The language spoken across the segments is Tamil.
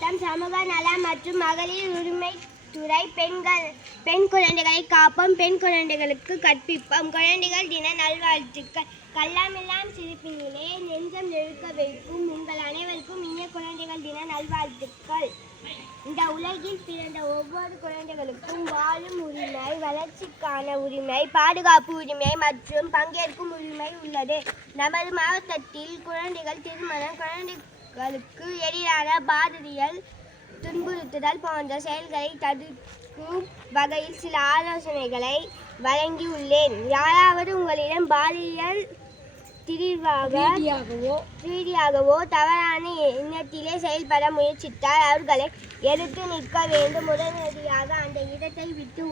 மாவட்டம் சமூக நலம் மற்றும் மகளிர் உரிமைத்துறை பெண் குழந்தைகளை காப்போம், பெண் குழந்தைகளுக்கு கற்பிப்போம். குழந்தைகள் தின நல்வாழ்த்துக்கள். கல்லாமெல்லாம் சிரிப்பினிலே நெஞ்சம் நெருக்க வைக்கும் உங்கள் அனைவருக்கும் இனிய குழந்தைகள் தின நல்வாழ்த்துக்கள். இந்த உலகில் பிறந்த ஒவ்வொரு குழந்தைகளுக்கும் வாழும் உரிமை, வளர்ச்சிக்கான உரிமை, பாதுகாப்பு உரிமை மற்றும் பங்கேற்கும் உரிமை உள்ளது. நமது மாவட்டத்தில் குழந்தைகள் திருமணம், குழந்தைகளுக்கு எதிரான பாலியல் துன்புறுத்துதல் போன்ற செயல்களை தடுக்கும் வகையில் சில ஆலோசனைகளை வழங்கியுள்ளேன். யாராவது உங்களிடம் பாலியல் ரீதியாகவோ தவறான எண்ணத்திலே செயல்பட முயற்சித்தால் அவர்களை எதிர்த்து நிற்க வேண்டும். உடனடியாக அந்த இடத்தை விட்டு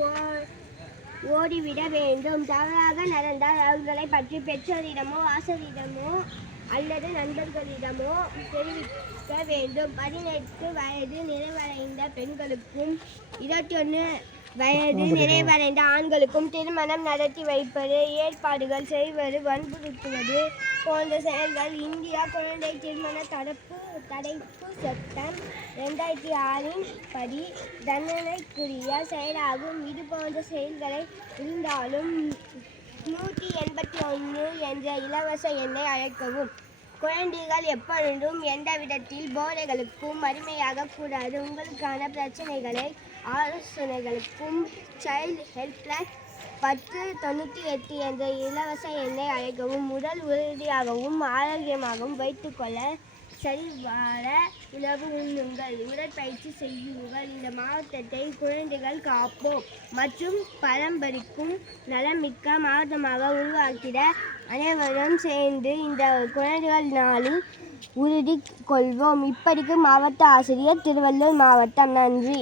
ஓடிவிட வேண்டும். தவறாக நடந்தால் அவர்களை பற்றி பெற்றோரிடமோ ஆசிரியரிடமோ அல்லது நண்பர்களிடமோ தெரிவிக்க வேண்டும். 18 வயது நிறைவடைந்த பெண்களுக்கும் 21 வயது நிறைவடைந்த ஆண்களுக்கும் திருமணம் நடத்தி வைப்பது, ஏற்பாடுகள் செய்வது, வன்புறுத்துவது போன்ற செயல்கள் இந்தியா குழந்தை திருமண தடுப்பு சட்டம் 2006 படி தண்டனைக்குரிய செயலாகும். இது போன்ற செயல்களை இருந்தாலும் 181 என்ற இலவச எண்ணை அழைக்கவும். குழந்தைகள் எப்பொழுதும் எந்த விதத்தில் போதைகளுக்கும் அடிமையாக கூடாது. உங்களுக்கான பிரச்சனைகளை ஆலோசனைகளுக்கும் சைல்ட் ஹெல்ப்லைன் 1098 என்ற இலவச எண்ணை அழைக்கவும். உடல் உறுதியாகவும் ஆரோக்கியமாகவும் வைத்துக்கொள்ள சரிவார உணவு உண்ணுங்கள், உடற்பயிற்சி செய்யுங்கள். இந்த மாவட்டத்தை குழந்தைகள் காப்போம் மற்றும் பராமரிக்கும் நலமிக்க மாவட்டமாக உருவாக்கிட அனைவரும் சேர்ந்து இந்த குழந்தைகள் நாளில் உறுதி கொள்வோம். இப்படிக்கு மாவட்ட ஆசிரியர், திருவள்ளூர் மாவட்டம். நன்றி.